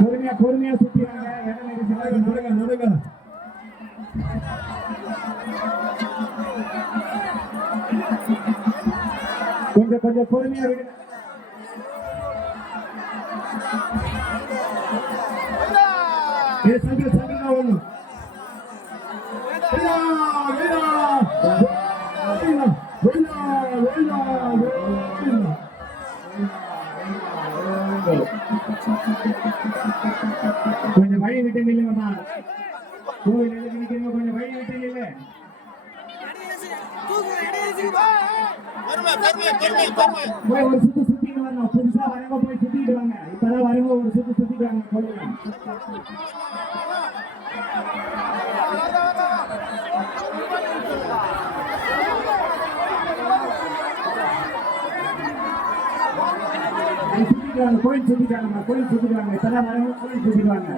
பொறுமையா சுத்திறாங்க. நடுங்க கொஞ்சம் பொறுமையா விடுங்க. சங்கரா ஒண்ணு கொஞ்சம் வழி விட்டு நில்லுங்கம்மா. கோவில் எதுக்கு நிக்கிறீங்க? கொஞ்சம் வழி விட்டு நில்லு. ஒரு சுத்து சுத்திட்டு வரணும். புதுசா வரவங்க போய் சுத்திட்டு வாங்க. இப்பதான் வரவங்க ஒரு சுத்து சுத்திட்டு வாங்க. சொல்லுங்க. கோயில் சுத்திட்டாங்க. இப்பதான் வரவங்க கோயில் சுத்திடுவாங்க.